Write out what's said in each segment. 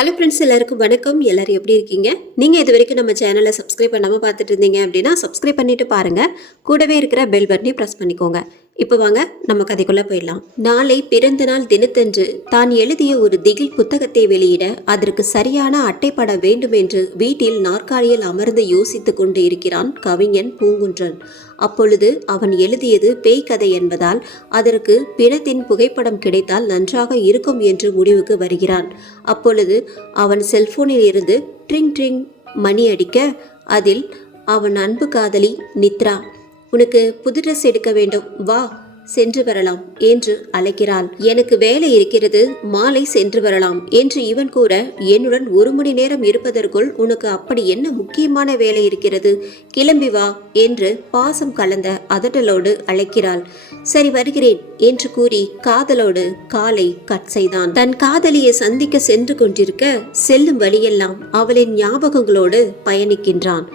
Hello friends எல்லாருக்கும் வணக்கம். எல்லாரும் எப்படி இருக்கீங்க? நீங்கள் இது வரைக்கும் நம்ம சேனலை சப்ஸ்கிரைப் பண்ணாமல் பார்த்துட்டு இருந்தீங்க அப்படின்னா சப்ஸ்கிரைப் பண்ணிவிட்டு பாருங்கள் கூடவே இருக்கிற பெல் பட்டனை ப்ரெஸ் பண்ணிக்கோங்க. இப்போ வாங்க நம்ம கதைக்குள்ளே போயிடலாம். நாளை பிறந்த நாள் தினத்தன்று தான் எழுதிய ஒரு திகில் புத்தகத்தை வெளியிட அதற்கு சரியான அட்டைப்பட வேண்டும் என்று வீட்டில் நாற்காலியில் அமர்ந்து யோசித்துக் கொண்டு இருக்கிறான் கவிஞன் பூங்குன்றன். அப்பொழுது அவன் எழுதியது பேய் கதை என்பதால் அதற்கு பிணத்தின் புகைப்படம் கிடைத்தால் நன்றாக இருக்கும் என்று முடிவுக்கு வருகிறான். அப்பொழுது அவன் செல்போனில் இருந்து ட்ரிங் ட்ரிங் மணி அடிக்க அதில் அவன் அன்பு காதலி நித்ரா உனக்கு புது ட்ரெஸ் எடுக்க வேண்டும். வா சென்று வரலாம் என்று அழைக்கிறாள். எனக்கு வேலை இருக்கிறது மாலை சென்று வரலாம் என்று இவன் கூற என்னுடன் ஒரு மணி நேரம் இருப்பதற்குள் உனக்கு அப்படி என்ன முக்கியமான வேலை இருக்கிறது? கிளம்பி வா என்று பாசம் கலந்த அதட்டலோடு அழைக்கிறாள். சரி வருகிறேன் என்று கூறி காதலோடு காலை கட் செய்தான். தன் காதலியை சந்திக்க சென்று கொண்டிருக்க செல்லும் வழியெல்லாம் அவளின் ஞாபகங்களோடு பயணிக்கின்றான்.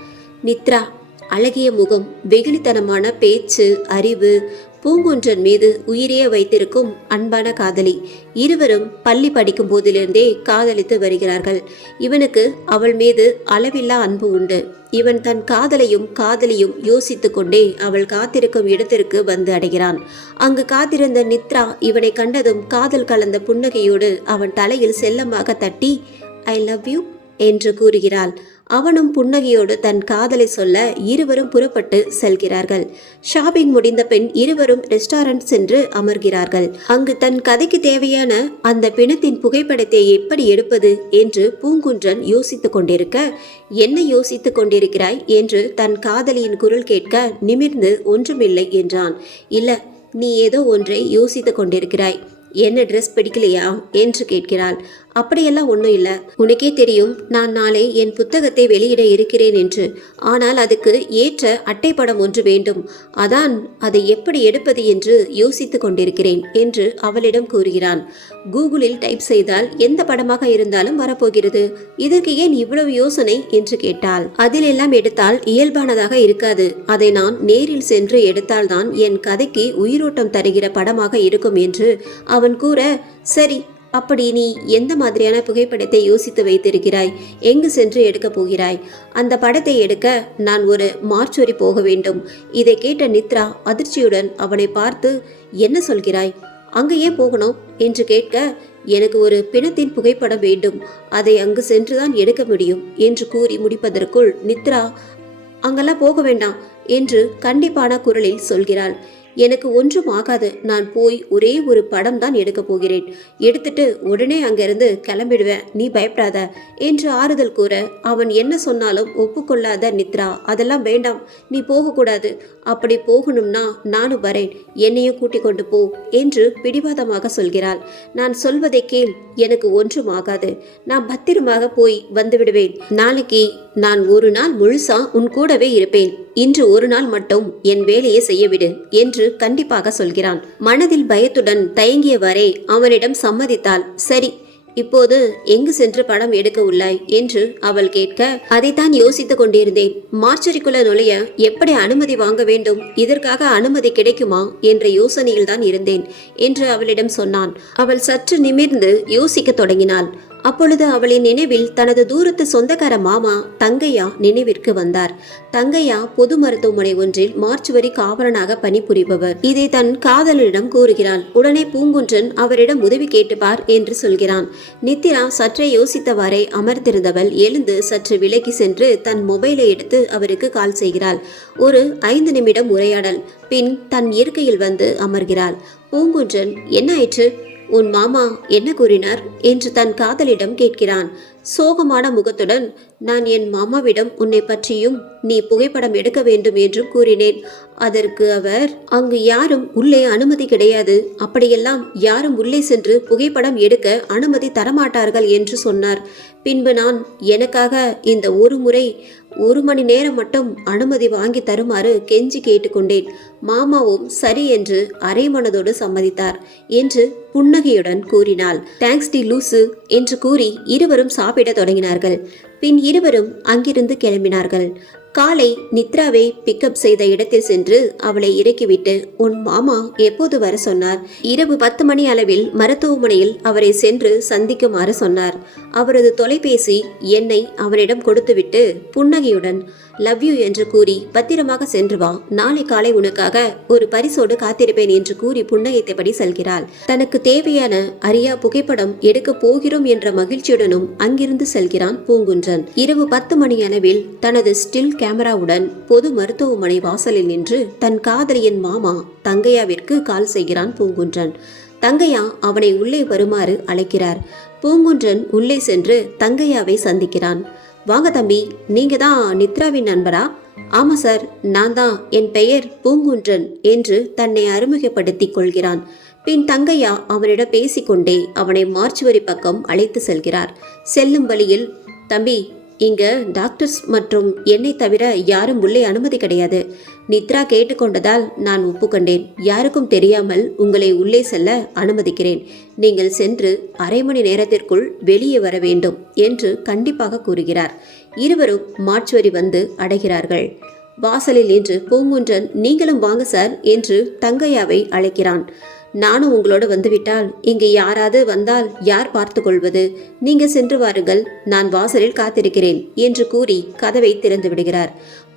நித்ரா அழகிய முகம் வெகுளித்தனமான பேச்சு அறிவு பூங்குன்றன் மீது உயிரே வைத்திருக்கும் அன்பான காதலி. இருவரும் பள்ளி படிக்கும் போதிலிருந்தே காதலித்து வருகிறார்கள். இவனுக்கு அவள் மீது அளவில்லா அன்பு உண்டு. இவன் தன் காதலையும் காதலியும் யோசித்து கொண்டே அவள் காத்திருக்கும் இடத்திற்கு வந்து அடைகிறான். அங்கு காத்திருந்த நித்ரா இவனை கண்டதும் காதல் கலந்த புன்னகையோடு அவன் தலையில் செல்லமாக தட்டி ஐ லவ் யூ என்று கூறுகிறாள். அவனும் புன்னகையோடு தன் காதலை சொல்ல இருவரும் புறப்பட்டு செல்கிறார்கள். ஷாப்பிங் முடிந்த பின் இருவரும் ரெஸ்டாரண்ட் சென்று அமர்கிறார்கள். அங்கு தன் கதைக்கு தேவையான அந்த பிணத்தின் புகைப்படத்தை எப்படி எடுப்பது என்று பூங்குன்றன் யோசித்துக் கொண்டிருக்க என்ன யோசித்துக் கொண்டிருக்கிறாய்? என்று தன் காதலியின் குரல் கேட்க நிமிர்ந்து ஒன்றுமில்லை என்றான். இல்ல நீ ஏதோ ஒன்றை யோசித்துக் கொண்டிருக்கிறாய். என்ன ட்ரெஸ் பிடிக்கலையா என்று கேட்கிறாள். அப்படியெல்லாம் ஒன்றும் இல்லை. உனக்கே தெரியும் நான் நாளை என் புத்தகத்தை வெளியிட இருக்கிறேன் என்று. ஆனால் அதுக்கு ஏற்ற அட்டைப்படம் ஒன்று வேண்டும். அதான் அதை எப்படி எடுப்பது என்று யோசித்துக் கொண்டிருக்கிறேன் என்று அவளிடம் கூறுகிறான். கூகுளில் டைப் செய்தால் எந்த படமாக இருந்தாலும் வரப்போகிறது. இதற்கு ஏன் இவ்வளவு யோசனை என்று கேட்டாள். அதில் எல்லாம் எடுத்தால் இயல்பானதாக இருக்காது. அதை நான் நேரில் சென்று எடுத்தால்தான் என் கதைக்கு உயிரோட்டம் தருகிற படமாக இருக்கும் என்று அவன் கூற சரி அப்படி நீ எந்த மாதிரியான புகைப்படத்தை யோசித்து வைத்திருக்கிறாய்? எங்கு சென்று எடுக்கப் போகிறாய்? அந்த படத்தை எடுக்க நான் ஒரு மார்ச்சோரி போக வேண்டும். இதை கேட்ட நித்ரா அதிர்ச்சியுடன் அவனை பார்த்து என்ன சொல்கிறாய்? அங்கே ஏன் போகணும்? என்று கேட்க எனக்கு ஒரு பிணத்தின் புகைப்படம் வேண்டும். அதை அங்கு சென்றுதான் எடுக்க முடியும் என்று கூறி முடிப்பதற்குள் நித்ரா அங்கெல்லாம் போக வேண்டாம் என்று கண்டிப்பான குரலில் சொல்கிறாள். எனக்கு ஒன்றும் ஆகாது. நான் போய் ஒரே ஒரு படம் தான் எடுக்க போகிறேன். எடுத்துட்டு உடனே அங்கிருந்து கிளம்பிடுவேன். நீ பயப்படாத என்று ஆறுதல் கூற அவன் என்ன சொன்னாலும் ஒப்புக்கொள்ளாத நித்ரா அதெல்லாம் வேண்டாம். நீ போகக்கூடாது. அப்படி போகணும்னா நானும் வரேன். என்னையும் கூட்டிக் கொண்டு போ என்று பிடிவாதமாக சொல்கிறாள். நான் சொல்வதை கேள். எனக்கு ஒன்றும் ஆகாது. நான் பத்திரமாக போய் வந்துவிடுவேன் நாளைக்கு நான் ஒரு நாள் முழுசா உன் கூடவே இருப்பேன். இன்று ஒரு நாள் மட்டும் என் வேலையை செய்யவிடு என்று கண்டிப்பாக சொல்கிறான். மனதில் பயத்துடன் தயங்கியவரே அவனிடம் சம்மதித்தாள். சரி இப்போது எங்கு சென்று படம் எடுக்க உள்ளாய்? என்று அவள் கேட்க அதைத்தான் யோசித்துக் கொண்டிருந்தேன். மார்ச்சரிக்குள்ள நுழைய எப்படி அனுமதி வாங்க வேண்டும்? இதற்காக அனுமதி கிடைக்குமா? என்ற யோசனையில் தான் இருந்தேன் என்று அவளிடம் சொன்னான். அவள் சற்று நிமிர்ந்து யோசிக்க தொடங்கினாள். அப்பொழுது அவளின் நினைவில் தனது தூரத்து சொந்தக்கார மாமா தங்கையா நினைவிற்கு வந்தார். தங்கையா பொது மருத்துவமனை ஒன்றில் மார்ச்சுவரி காவலனாக பணிபுரிபவர். இதை தன் காதலனிடம் கூறுகிறாள். உடனே பூங்குன்றன் அவரிடம் உதவி கேட்டுப்பார் என்று சொல்கிறான். நித்திரா சற்றே யோசித்தவாறே அமர்ந்திருந்தவள் எழுந்து சற்று விலகி சென்று தன் மொபைலை எடுத்து அவருக்கு கால் செய்கிறாள். ஒரு ஐந்து நிமிடம் உரையாடல். பின் தன் இருக்கையில் வந்து அமர்கிறாள். பூங்குன்றன் என்ன ஆயிற்று? உன் மாமா என்ன கூறினார்? என்று தன் காதலிடம் கேட்கிறான். சோகமான முகத்துடன் நான் என் மாமாவிடம் உன்னை பற்றியும் நீ புகைப்படம் எடுக்க வேண்டும் என்று கூறினேன். அதற்கு அவர் அங்கு யாரும் உள்ளே அனுமதி கிடையாது. அப்படியெல்லாம் யாரும் உள்ளே சென்று புகைப்படம் எடுக்க அனுமதி தரமாட்டார்கள் என்று சொன்னார். பின்பு நான் எனக்காக இந்த ஒரு முறை ஒரு மணி நேரம் மட்டும் அனுமதி வாங்கி தருமாறு கெஞ்சி கேட்டுக்கொண்டேன். மாமாவும் சரி என்று அரை மனதோடு சம்மதித்தார் என்று புன்னகையுடன் கூறினாள். தேங்க்ஸ் டி லூசு என்று கூறி இருவரும் சாப்பிட தொடங்கினார்கள். பின் இருவரும் அங்கிருந்து கிளம்பினார்கள். காலை நித்ராவை பிக்கப் செய்த இடத்தில் சென்று அவளை இறக்கிவிட்டு உன் மாமா எப்போது வர சொன்னார்? இரவு பத்து மணி அளவில் மருத்துவமனையில் அவரை சென்று சந்திக்குமாறு சொன்னார். அவரது தொலைபேசி எண்ணை அவரிடம் கொடுத்துவிட்டு புன்னகையுடன் லவ் யூ என்று கூறி பத்திரமாக சென்று வா. நாளை காலை உனக்காக ஒரு பரிசோடு காத்திருப்பேன் என்று கூறி புன்னகைத்தபடி செல்கிறாள். தனக்கு தேவையான அரியா புகைப்படம் எடுக்க போகிறோம் என்ற மகிழ்ச்சியுடனும் அங்கிருந்து செல்கிறான் பூங்குன்றன். இரவு பத்து மணி அளவில் தனது ஸ்டில் கேமராவுடன் பொது மருத்துவமனை வாசலில் நின்று தன் காதலியின் மாமா தங்கையாவிற்கு கால் செய்கிறான் பூங்குன்றன். தங்கையா அவனை உள்ளே வருமாறு அழைக்கிறார். பூங்குன்றன் உள்ளே சென்று தங்கையாவை சந்திக்கிறான். வாங்க தம்பி நீங்க தான் நித்ராவின் நண்பரா? ஆமா சார் நான் தான் என் பெயர் பூங்குன்றன் என்று தன்னை அறிமுகப்படுத்திக் கொள்கிறான். பின் தங்கையா அவனிடம் பேசிக்கொண்டே அவனை மார்ச்சுவரி பக்கம் அழைத்து செல்கிறார். செல்லும் வழியில் தம்பி இங்க டாக்டர்ஸ் மற்றும் என்னை தவிர யாரும் உள்ளே அனுமதி கிடையாது. நித்ரா கேட்டுக்கொண்டதால் நான் ஒப்புக்கொண்டேன். யாருக்கும் தெரியாமல் உங்களை உள்ளே செல்ல அனுமதிக்கிறேன். நீங்கள் சென்று அரை மணி நேரத்திற்குள் வெளியே வர வேண்டும் என்று கண்டிப்பாக கூறுகிறார். இருவரும் மார்ச்சுவரி வந்து அடைகிறார்கள். வாசலில் நின்று பூங்குன்றன் நீங்களும் வாங்க சார் என்று தங்கையாவை அழைக்கிறான். நானும் உங்களோட வந்துவிட்டால் இங்கு யாராவது வந்தால் யார் பார்த்து கொள்வது நீங்க சென்று வாருங்கள் நான் வாசலில் காத்திருக்கிறேன் என்று கூறி கதவை திறந்து விடுகிறார்.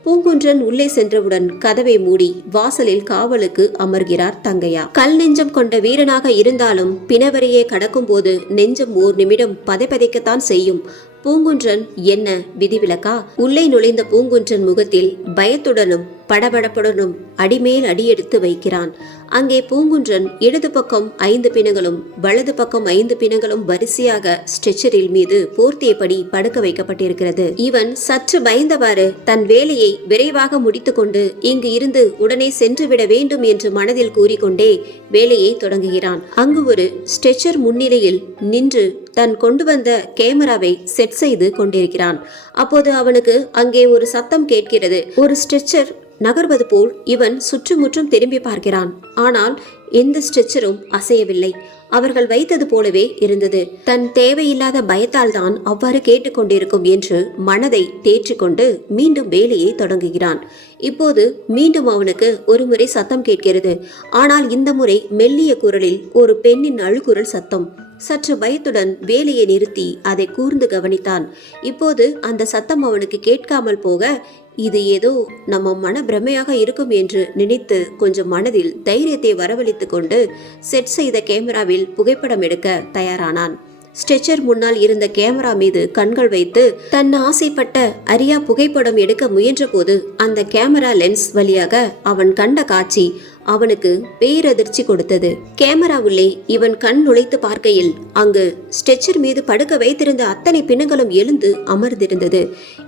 பூங்குன்றன் உள்ளே சென்றவுடன் கதவை மூடி வாசலில் காவலுக்கு அமர்கிறார் தங்கையா. கல் நெஞ்சம் கொண்ட வீரனாக இருந்தாலும் பிணவரையே கடக்கும் போது நெஞ்சம் ஓர் நிமிடம் பதைப்பதைக்கத்தான் செய்யும். பூங்குன்றன் என்ன விதிவிலக்கா? உள்ளே நுழைந்த பூங்குன்றன் முகத்தில் பயத்துடனும் படபடப்புடனும் அடிமேல் அடியெடுத்து வைக்கிறான். அங்கே பூங்குன்றன் இடது பக்கம் ஐந்து பிணங்களும் வலது பக்கம் ஐந்து பிணங்களும் வரிசையாக ஸ்ட்ரெச்சரில் மீது போர்த்தியபடி படுக்க வைக்கப்பட்டிருக்கிறது. இவன் சற்று பயந்தவாறு தன் வேலையை விரைவாக முடித்துக்கொண்டு இங்கு இருந்து உடனே சென்றுவிட வேண்டும் என்று மனதில் கூறிக்கொண்டே வேலையை தொடங்குகிறான். அங்கு ஒரு ஸ்ட்ரெச்சர் முன்னிலையில் நின்று தன் கொண்டு வந்த கேமராவை செட் செய்து கொண்டிருக்கிறான். அப்போது அவனுக்கு அங்கே ஒரு சத்தம் கேட்கிறது. ஒரு ஸ்ட்ரெச்சர் நகர்வது போல் இவன் சுற்றுமுற்றும் திரும்பி பார்க்கிறான். ஆனால் எந்த ஸ்ட்ரெச்சரும் அசையவில்லை. அவர்கள் வைத்தது போலவே இருந்தது. தன் தேவையில்லாத பயத்தால் தான் அவ்வாறு கேட்டுக்கொண்டிருக்கும் என்று மனதை தேற்றிக்கொண்டு மீண்டும் வேலையை தொடங்குகிறான். இப்போது மீண்டும் அவனுக்கு ஒரு முறை சத்தம் கேட்கிறது. ஆனால் இந்த முறை மெல்லிய குரலில் ஒரு பெண்ணின் அழுகுரல் சத்தம். சற்று பயத்துடன் வேலையை நிறுத்தி அதை கூர்ந்து கவனித்தான். இப்போது அந்த சத்தம் அவனுக்கு கேட்காமல் போக இது ஏதோ நம்ம மன பிரமையாக இருக்கும் என்று நினைத்து கொஞ்சம் மனதில் தைரியத்தை வரவழைத்து கொண்டு செட் செய்த கேமராவில் புகைப்படம் எடுக்க தயாரானான். ஸ்ட்ரெச்சர் முன்னால் இருந்த கேமரா மீது கண்கள் வைத்து தன் ஆசைப்பட்ட அரியா புகைப்படம் எடுக்க முயன்றபோது அந்த கேமரா லென்ஸ் வழியாக அவன் கண்ட காட்சி அவனுக்கு பேரதிர்ச்சி கொடுத்தது. கேமரா உள்ளே இவன் கண் நுழைத்து பார்க்கையில் அங்கு ஸ்ட்ரெச்சர் மீது படுக்க வைத்திருந்த அத்தனை பிணங்களும் எழுந்து அமர்ந்திருந்தது.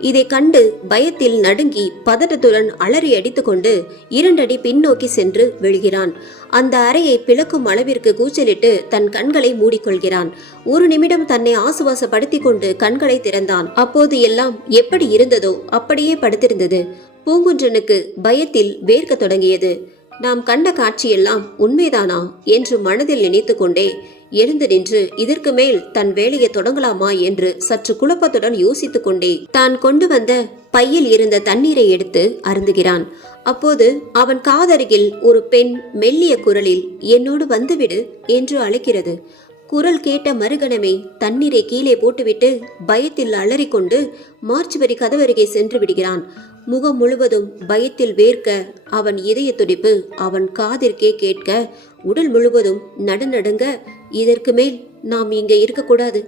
இதை கண்டு பயத்தில் நடுங்கி பதட்டத்துடன் அலறி அடித்துக்கொண்டு இரண்டடி பின்னோக்கி சென்று விழுகிறான். அந்த அறையை பிளக்கும் அளவிற்கு கூச்சலிட்டு தன் கண்களை மூடிக்கொள்கிறான். ஒரு நிமிடம் தன்னை ஆசுவாசப்படுத்திக் கொண்டு கண்களை திறந்தான். அப்போது எல்லாம் எப்படி இருந்ததோ அப்படியே படுத்திருந்தது. பூங்குன்றனுக்கு பயத்தில் வேர்க்க தொடங்கியது. நாம் கண்ட காட்சியெல்லாம் உண்மைதானா என்று மனதில் நினைத்து கொண்டே எழுந்து நின்று இதற்கு மேல் தன் வேலையை தொடங்கலாமா என்று சற்று குழப்பத்துடன் யோசித்துக் கொண்டே தான் கொண்டு வந்த பையில் இருந்த தண்ணீரை எடுத்து அருந்துகிறான். அப்போது அவன் காதருகில் ஒரு பெண் மெல்லிய குரலில் என்னோடு வந்துவிடு என்று அழைக்கிறது. குரல் கேட்ட மறுகணமே தண்ணீரை கீழே போட்டுவிட்டு பயத்தில் அலறிக்கொண்டு மார்ச்சுவரி கதவருகே சென்று விடுகிறான். முகம் முழுவதும் பயத்தில் வேர்க்க அவன் இதய துடிப்பு அவன் காதிற்கே கேட்க உடல் முழுவதும் நடுநடுங்க இதற்கு மேல் நாம் இங்கே இருக்கக்கூடாது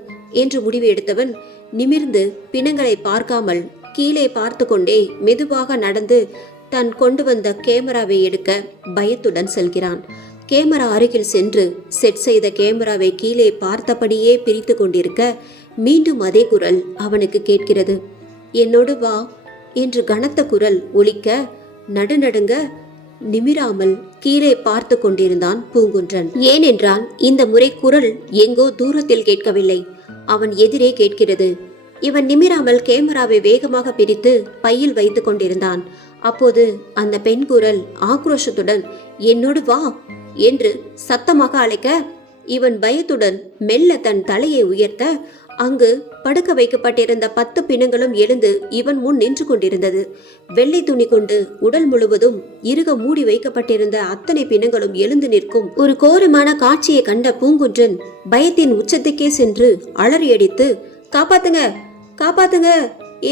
என்று முடிவு எடுத்தவன் நிமிர்ந்து பிணங்களை பார்க்காமல் கீழே பார்த்து கொண்டே மெதுவாக நடந்து தன் கொண்டு வந்த கேமராவை எடுக்க பயத்துடன் செல்கிறான். கேமரா அருகில் சென்று செட் செய்த கேமராவை கீழே பார்த்தபடியே பிரித்து கொண்டிருக்க மீண்டும் அதே குரல் அவனுக்கு கேட்கிறது. என்னோடு வா என்று கனத்த குரல் ஒலிக்க நடுநடுங்க நிமிராமல் கீழே பார்த்து கொண்டிருந்தான் பூங்குன்றன். ஏனென்றால் இந்த முறை குரல் எங்கோ தூரத்தில் கேட்கவில்லை. அவன் எதிரே கேட்கிறது. இவன் நிமிராமல் கேமராவை வேகமாக பிரித்து பையில் வைத்து கொண்டிருந்தான். அப்போது அந்த பெண் குரல் ஆக்ரோஷத்துடன் என்னோடு வா என்று சத்தமாக அழைக்க இவன் பயத்துடன் மெல்ல தன் தலையை உயர்த்த அங்கு படுக்க வைக்கப்பட்டிருந்த பத்து பிணங்களும் எழுந்து இவன் முன் நின்று கொண்டிருந்தது. வெள்ளை துணி கொண்டு உடல் முழுவதும் இருக மூடி வைக்கப்பட்டிருந்த அத்தனை பிணங்களும் எழுந்து நிற்கும். ஒரு கோரமான காட்சியை கண்ட பூங்குன்றன் பயத்தின் உச்சத்துக்கே சென்று அலறியடித்து காப்பாத்துங்க காப்பாத்துங்க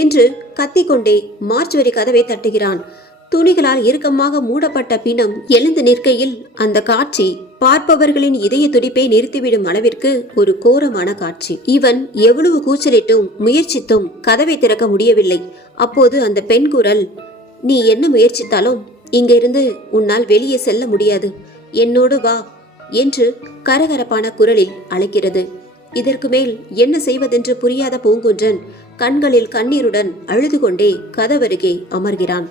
என்று கத்திக்கொண்டே மார்ச்சுவரி கதவை தட்டுகிறான். துணிகளால் இறுக்கமாக மூடப்பட்ட பிணம் எழுந்து நிற்கையில் அந்த காட்சி பார்ப்பவர்களின் இதய துடிப்பை நிறுத்திவிடும் அளவிற்கு ஒரு கோரமான காட்சி. இவன் எவ்வளவு கூச்சலிட்டும் முயற்சித்தும் கதவை திறக்க முடியவில்லை. அப்போது அந்த பெண் குரல் நீ என்ன முயற்சித்தாலும் இங்கிருந்து உன்னால் வெளியே செல்ல முடியாது. என்னோடு வா என்று கரகரப்பான குரலில் அழைக்கிறது. இதற்கு மேல் என்ன செய்வதென்று புரியாத பூங்குன்றன் கண்களில் கண்ணீருடன் அழுது கொண்டே கதவருகே அமர்கிறான்.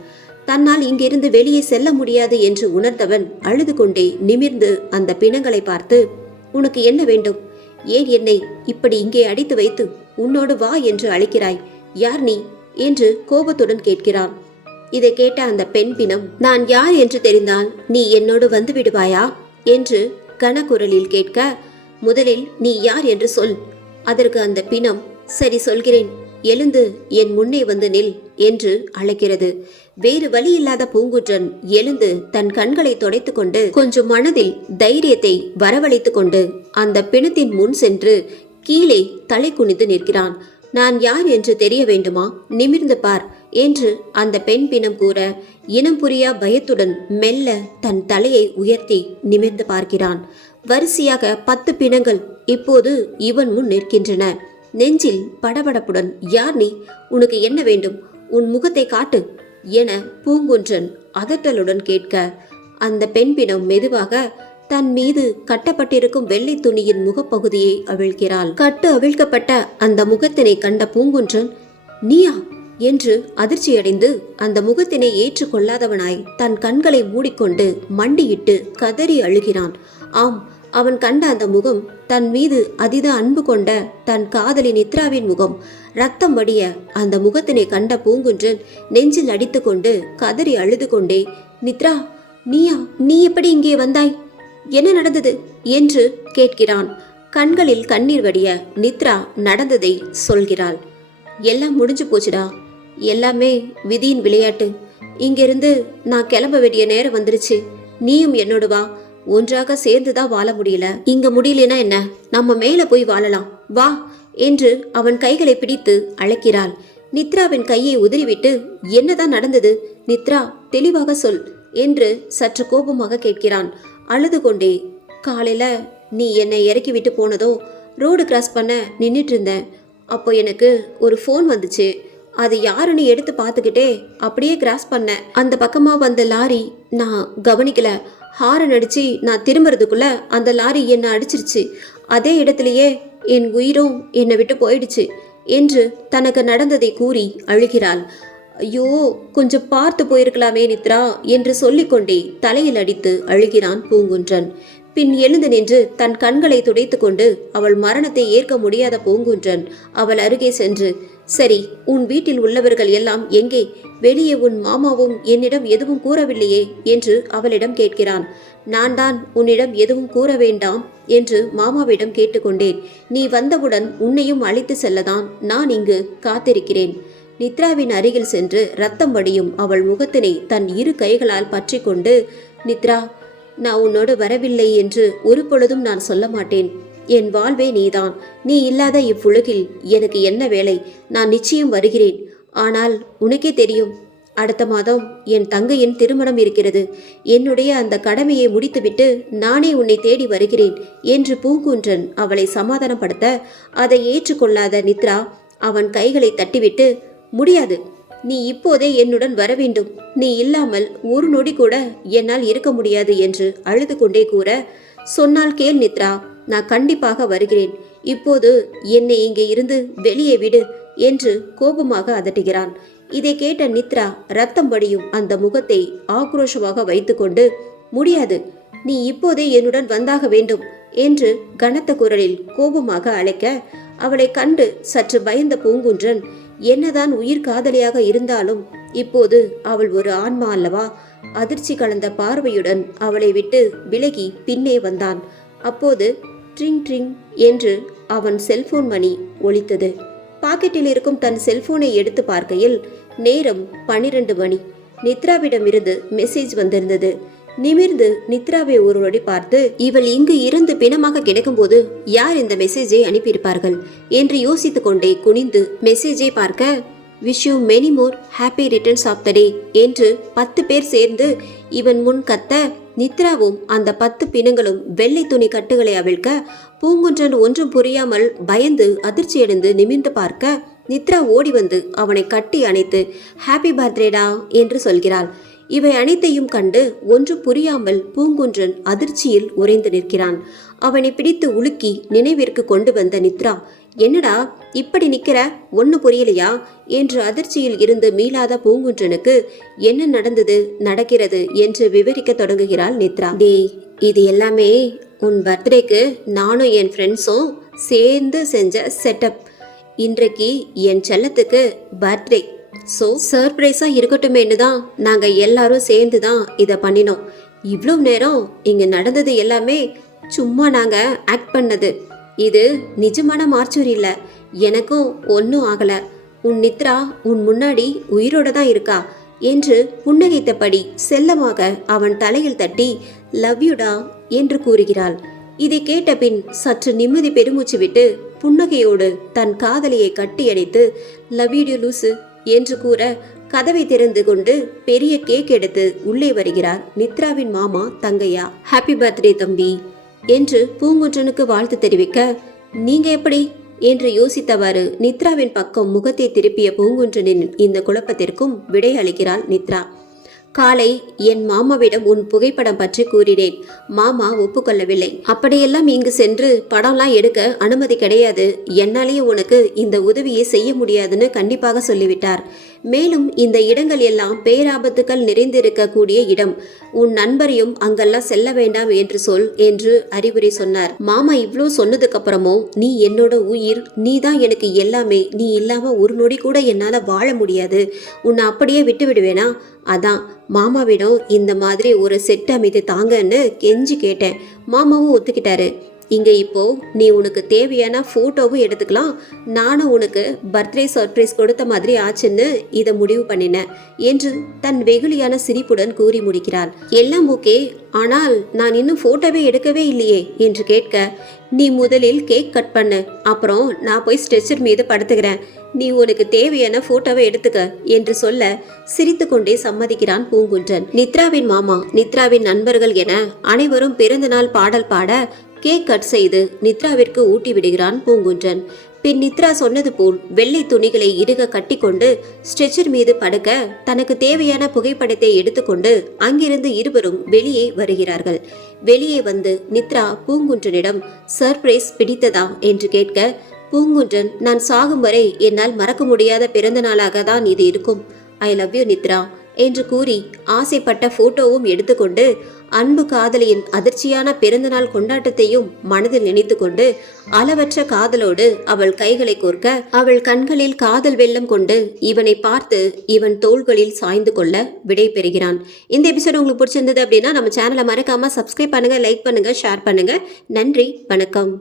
தன்னால் இங்கிருந்து வெளியே செல்ல முடியாது என்று உணர்ந்தவன் அழுது கொண்டே நிமிர்ந்து அந்த பிணங்களை பார்த்து உனக்கு என்ன வேண்டும்? ஏன் என்னை இப்படி இங்கே அடித்து வைத்து உன்னோடு வா என்று அழைக்கிறாய்? யார் நீ? என்று கோபத்துடன் கேட்கிறான். இதை கேட்ட அந்த பெண் பிணம் நான் யார் என்று தெரிந்தால் நீ என்னோடு வந்து விடுவாயா? என்று கனகுரலில் கேட்க முதலில் நீ யார் என்று சொல். அதற்கு அந்த பிணம் சரி சொல்கிறேன். எழுந்து என் முன்னே வந்து நில். என்று அழைக்கிறது. வேறு வழி இல்லாத எழுந்து தன் கண்களை துடைத்து கொண்டு கொஞ்சம் மனதில் தைரியத்தை வரவழைத்து கொண்டு அந்த பிணத்தின் முன் சென்று கீழே தலை குனிந்து நிற்கிறான். நான் யார் என்று தெரிய வேண்டுமா? நிமிர்ந்து பார் என்று அந்த பெண் பிணம் கூற இனம் புரியா பயத்துடன் மெல்ல தன் தலையை உயர்த்தி நிமிர்ந்து பார்க்கிறான். வரிசையாக பத்து பிணங்கள் இப்போது இவன் முன் நிற்கின்றன. நெஞ்சில் படபடப்புடன் யார் நீ? உனக்கு என்ன வேண்டும்? உன் முகத்தை காட்டு என பூங்குன்றன் அதட்டலுடன் கேட்க அந்த பெண் பிணம் மெதுவாக தன் மீது கட்டப்பட்டிருக்கும் வெள்ளை துணியின் முகப்பகுதியை அவிழ்க்கிறாள். கட்டு அவிழ்க்கப்பட்ட அந்த முகத்தினை கண்ட பூங்குன்றன் நீயா? என்று அதிர்ச்சியடைந்து அந்த முகத்தினை ஏற்றுக்கொள்ளாதவனாய் தன் கண்களை மூடிக்கொண்டு மண்டியிட்டு கதறி அழுகிறான். ஆம் அவன் கண்ட அந்த முகம் தன் மீது அதித அன்பு கொண்ட தன் காதலி நித்ராவின் முகம். ரத்தம் வடிய அந்த முகத்தினை கண்ட பூங்குன்றன் நெஞ்சில் அடித்துக்கொண்டு கதறி அழுது கொண்டே நித்ரா நீயா? நீ எப்படி இங்கே வந்தாய்? என்ன நடந்தது? என்று கேட்கிறான். கண்களில் கண்ணீர் வடிய நித்ரா நடந்ததை சொல்கிறாள். எல்லாம் முடிஞ்சு போச்சுடா. எல்லாமே விதியின் விளையாட்டு. இங்கிருந்து நான் கிளம்ப வேண்டிய நேரம் வந்துருச்சு. நீயும் என்னோடு வா. ஒன்றாக சேர்ந்துதான் வாழ முடியல. இங்க முடியலனா என்ன? நம்ம மேல போய் வாழலாம். வா என்று அவன் கைகளை பிடித்து அழைக்கிறாள். நித்ராவின் கையை உதறிவிட்டு என்னதான் நடந்தது? நித்ரா தெளிவாக சொல் என்று சற்று கோபமாக கேட்கிறான். அழுது கொண்டே காலையில நீ என்னை இறக்கி விட்டு போனதோ? ரோடு கிராஸ் பண்ண நின்றுட்டு இருந்தேன். அப்போ எனக்கு ஒரு ஃபோன் வந்துச்சு. அது யாருன்னு எடுத்து பார்த்துக்கிட்டே அப்படியே கிராஸ் பண்ணேன். அந்த பக்கமாக வந்த லாரி நான் கவனிக்கல. ஹாரன் அடித்து நான் திரும்புறதுக்குள்ள அந்த லாரி என்னை அடிச்சிருச்சு. அதே இடத்துலயே என் உயிரும் என்னை விட்டு போயிடுச்சு என்று தனக்கு நடந்ததை கூறி அழுகிறாள். ஐயோ கொஞ்சம் பார்த்து போயிருக்கலாமே நித்ரா என்று சொல்லிக்கொண்டே தலையில் அடித்து அழுகிறான் பூங்குன்றன். பின் எழுந்து நின்று தன் கண்களை துடைத்துக்கொண்டு அவள் மரணத்தை ஏற்க முடியாத பூங்குன்றன் அவள் அருகே சென்று சரி உன் வீட்டில் உள்ளவர்கள் எல்லாம் எங்கே? வெளியே உன் மாமாவும் என்னிடம் எதுவும் கூறவில்லையே என்று அவளிடம் கேட்கிறான். நான் தான் உன்னிடம் எதுவும் கூற வேண்டாம் என்று மாமாவிடம் கேட்டுக்கொண்டேன். நீ வந்தவுடன் உன்னையும் அழைத்து செல்லதான் நான் இங்கு காத்திருக்கிறேன். நித்ராவின் அருகில் சென்று ரத்தம் வடியும் அவள் முகத்தினை தன் இரு கைகளால் பற்றி கொண்டு நித்ரா நான் உன்னோடு வரவில்லை என்று ஒரு பொழுதும் நான் சொல்ல மாட்டேன். என் வாழ்வே நீதான். நீ இல்லாத இவ்வுலகில் எனக்கு என்ன வேலை? நான் நிச்சயம் வருகிறேன். ஆனால் உனக்கே தெரியும் அடுத்த மாதம் என் தங்கையின் திருமணம் இருக்கிறது. என்னுடைய அந்த கடமையை முடித்துவிட்டு நானே உன்னை தேடி வருகிறேன் என்று பூங்குன்றன் அவளை சமாதானப்படுத்த அதை ஏற்றுக்கொள்ளாத நித்ரா அவன் கைகளை தட்டிவிட்டு முடியாது. நீ இப்போதே என்னுடன் வர வேண்டும். நீ இல்லாமல் ஒரு நொடி கூட என்னால் இருக்க முடியாது என்று அழுது கொண்டே கூற சொன்னால் கேள் நித்ரா. நான் கண்டிப்பாக வருகிறேன். இப்போது என்னை இங்கே இருந்து வெளியே விடு என்று கோபமாக அதட்டுகிறான். இதை கேட்ட நித்ரா ரத்தம் வடியும் அந்த முகத்தை ஆக்ரோஷமாக வைத்துக்கொண்டு முடியாது. நீ இப்போதே என்னுடன் வந்தாக வேண்டும் என்று கனத்த குரலில் கோபமாக அழைக்க அவளை கண்டு சற்று பயந்த பூங்குன்றன் என்னதான் உயிர் காதலியாக இருந்தாலும் இப்போது அவள் ஒரு ஆன்மா அல்லவா? அதிர்ச்சி கலந்த பார்வையுடன் அவளை விட்டு விலகி பின்னே வந்தான். அப்போது ட்ரிங் ட்ரிங் என்று அவன் செல்போன் மணி ஒலித்தது. பாக்கெட்டில் இருக்கும் தன் செல்போனை எடுத்து பார்க்கையில் நேரம் பனிரெண்டு மணி. நித்ராவிடமிருந்து மெசேஜ் வந்திருந்தது. நிமிர்ந்து நித்ராவை ஒரு பார்த்து இவள் இங்கு இருந்து பிணமாக கிடக்கும்போது யார் இந்த மெசேஜை அனுப்பியிருப்பார்கள்? என்று யோசித்து கொண்டே குனிந்து மெசேஜை பார்க்க wish you many more happy returns of the day என்று பத்து பேர் சேர்ந்து இவன் முன் கத்த நித்ராவும் அந்த பத்து பிணங்களும் வெள்ளை துணி கட்டுகளை அவிழ்க்க பூங்குன்றன் ஒன்றும் புரியாமல் பயந்து அதிர்ச்சியடைந்து நிமிர்ந்து பார்க்க நித்ரா ஓடி வந்து அவனை கட்டி அணைத்து ஹாப்பி பர்த்டேடா என்று சொல்கிறாள். இவை அனைத்தையும் கண்டு ஒன்று புரியாமல் பூங்குன்றன் அதிர்ச்சியில் உறைந்து நிற்கிறான். அவனை பிடித்து உலுக்கி நினைவிற்கு கொண்டு வந்த நித்ரா என்னடா இப்படி நிக்கிற? ஒன்னு புரியலையா? என்று அதிர்ச்சியில் இருந்து மீளாத பூங்குன்றனுக்கு என்ன நடந்தது? நடக்கிறது? என்று விவரிக்க தொடங்குகிறாள் நித்ரா. டேய் இது எல்லாமே உன் பர்த்டேக்கு நானும் என் ஃப்ரெண்ட்ஸும் சேர்ந்து செஞ்ச செட்டப். இன்றைக்கு என் செல்லத்துக்கு பர்த்டே. ஸோ சர்ப்ரைஸாக இருக்கட்டுமேனு தான் நாங்கள் எல்லாரும் சேர்ந்து தான் இதை பண்ணினோம். இவ்வளோ நேரம் இங்கே நடந்தது எல்லாமே சும்மா நாங்கள் ஆக்ட் பண்ணது. இது நிஜமான மார்ச்சூரி இல்லை. எனக்கும் ஒன்றும் ஆகலை. உன் நித்ரா உன் முன்னாடி உயிரோட தான் இருக்கா என்று புன்னகைத்தபடி செல்லமாக அவன் தலையில் தட்டி லவ் யூடா என்று கூறுகிறாள். இதை கேட்ட பின் சற்று நிம்மதி பெருமூச்சு விட்டு புன்னகையோடு தன் காதலியை கட்டியடைத்து லவ் யூ லூசு. என்று கூற கதவை திறந்து கொண்டு பெரிய கேக் எடுத்து உள்ளே வருகிறார் நித்ராவின் மாமா தங்கையா. ஹாப்பி பர்த்டே தம்பி என்று பூங்குன்றனுக்கு வாழ்த்து தெரிவிக்க நீங்க எப்படி? என்று யோசித்தவாறு நித்ராவின் பக்கம் முகத்தை திருப்பிய பூங்குன்றனின் இந்த குழப்பத்திற்கும் விடை அளிக்கிறாள் நித்ரா. காலை என் மாமாவிடம் உன் புகைப்படம் பற்றி கூறினேன். மாமா ஒப்புக்கொள்ளவில்லை. அப்படியெல்லாம் இங்கு சென்று படம்லாம் எடுக்க அனுமதி கிடையாது. என்னாலேயே உனக்கு இந்த உதவியை செய்ய முடியாதுன்னு கண்டிப்பாக சொல்லிவிட்டார். மேலும் இந்த இடங்கள் எல்லாம் பேராபத்துக்கள் நிறைந்திருக்கக்கூடிய இடம். உன் நண்பரையும் அங்கெல்லாம் செல்ல வேண்டாம் என்று சொல் என்று அறிவுரை சொன்னார். மாமா இவ்வளோ சொன்னதுக்கு அப்புறமும் நீ என்னோட உயிர் நீ தான் எனக்கு எல்லாமே நீ இல்லாம ஒரு நொடி கூட என்னால வாழ முடியாது. உன்னை அப்படியே விட்டு விடுவேனா? அதான் மாமாவிடம் இந்த மாதிரி ஒரு செட் அமைத்து தாங்கன்னு கெஞ்சி கேட்டேன். மாமாவும் ஒத்துக்கிட்டாரு. இங்கே இப்போ நீ உனக்கு தேவையான ஃபோட்டோவும் எடுத்துக்கலாம். நானும் உனக்கு பர்த்டே சர்ப்ரைஸ் கொடுத்த மாதிரி ஆச்சுன்னு இதை முடிவு பண்ணினேன் என்று தன் வெகுளியான சிரிப்புடன் கூறி முடிக்கிறாள். எல்லாம் ஓகே ஆனால் நான் இன்னும் ஃபோட்டோவே எடுக்கவே இல்லையே என்று கேட்க நீ முதலில் கேக் கட் பண்ணு அப்புறம் நான் போய் ஸ்ட்ரெச்சர் மீது படுத்துக்கிறேன். நீ உனக்கு தேவையான போட்டோவை எடுத்துக்க என்று சொல்ல சிரித்துக்கொண்டே சம்மதிக்கிறான் பூங்குன்றன். நித்ராவின் மாமா நித்ராவின் நண்பர்கள் என அனைவரும் பிறந்தநாள் பாடல் பாட கேக் கட் செய்து நித்ராவிற்கு ஊட்டி விடுகிறான் பூங்குன்றன். பின் நித்ரா சொன்னது போல் வெள்ளை துணிகளை இடுக கட்டிக்கொண்டு ஸ்ட்ரெச்சர் மீது படுக்க தனக்கு தேவையான புகைப்படத்தை எடுத்துக்கொண்டு அங்கிருந்து இருவரும் வெளியே வருகிறார்கள். வெளியே வந்து நித்ரா பூங்குன்றனிடம் சர்ப்ரைஸ் பிடித்ததா? என்று கேட்க பூங்குன்றன் நான் சாகும் வரை என்னால் மறக்க முடியாத பிறந்த நாளாக தான் இது இருக்கும். ஐ லவ் யூ நித்ரா என்று கூறி ஆசைப்பட்ட போட்டோவும் எடுத்துக்கொண்டு அன்பு காதலியின் அதிர்ச்சியான பிறந்தநாள் கொண்டாட்டத்தையும் மனதில் நினைத்து கொண்டு அளவற்ற காதலோடு அவள் கைகளை கோர்க்க அவள் கண்களில் காதல் வெள்ளம் கொண்டு இவனை பார்த்து இவன் தோள்களில் சாய்ந்து கொள்ள விடை பெறுகிறான். இந்த எபிசோடு உங்களுக்கு பிடிச்சிருந்தது அப்படின்னா நம்ம சேனலை மறக்காம சப்ஸ்கிரைப் பண்ணுங்க லைக் பண்ணுங்க ஷேர் பண்ணுங்க. நன்றி வணக்கம்.